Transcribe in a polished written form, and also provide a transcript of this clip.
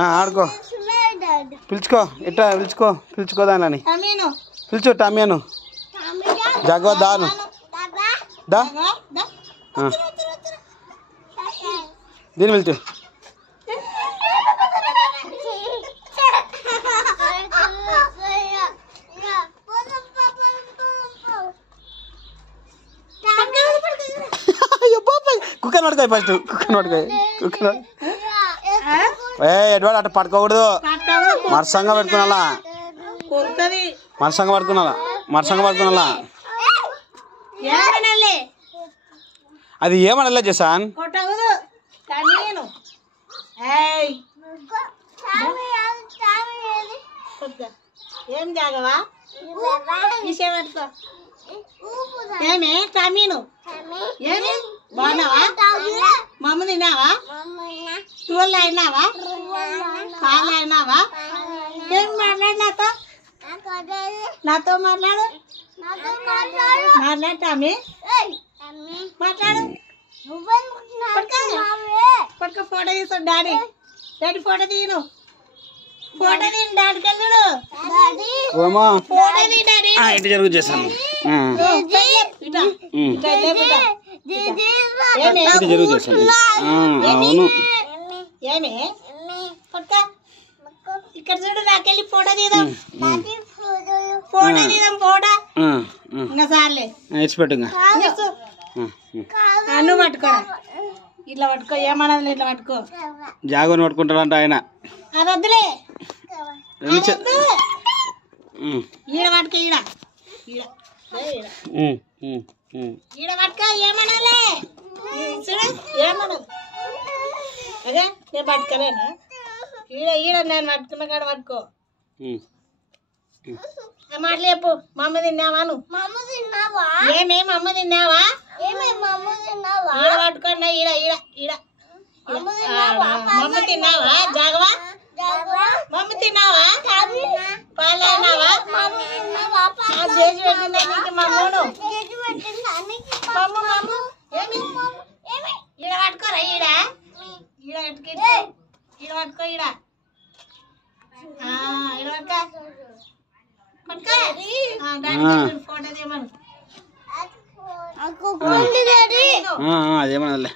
ఆడుకో పిలుచుకో ఇట్లా పిలుచుకో దాని పిలుచు టమ్యాను జగో దాను దా దీన్ని పిలుచు కుక్కర్ పట్టుకోయి ఫస్ట్ కుక్కర్ ఎటువంటి అట్లా పట్టుకోకూడదు మరసంగా పెట్టుకున్నా మరసంగా పట్టుకున్నా అది ఏమనలే చేసాన్ ఏం జాగవా ఏమే టమీను ఏమి బాగున్నావా మమ్మ తిన్నావా టూల్ అయినావా పాలు అయినావా ఏం మాట్లాడు నాతో మాట్లాడు టమీ మాట్లాడు పట్టుకో ఫోటో తీసు డాడీ ఫోటో తీయను డాడీకి వెళ్ళాడు ఫోటో తీ డాడీ ఇటు జరుగు చేసాను అవును ఏమే ఇక్కడ చూడు నాకెళ్ళి ఫోటో తీద్దాం ఫోటో ఇంకా సార్లే ఇచ్చిపెట్టు నువ్వు పట్టుకోరా ఇట్లా పట్టుకో ఏమన్నది ఇట్లా పట్టుకో జాగోని పట్టుకుంటాడంట ఆయన అది వద్దులే ఈడ పట్టుకో ఈడ పట్టుకో ఏమనాలే చూడు ఏమనదు అదే నేను పట్టుకోలేనా ఈడ నేను పట్టుకున్న కాడ పట్టుకో మాటలు చెప్పు మమ్మ తిన్నావా నువ్వు ఏమే మమ్మ తిన్నావా ఈడ పట్టుకున్నా ఈడ మమ్మ తిన్నావా జాగవా మమ్మ తిన్నావా పాలు అయినావా చేసి పెట్టిందానికి మమ్మను మమ్మ ఏమి ఈడ పట్టుకోరా ఈడ పట్టుకో ఈడ పట్టుకో ఫోటో తీయమను అదేమనలే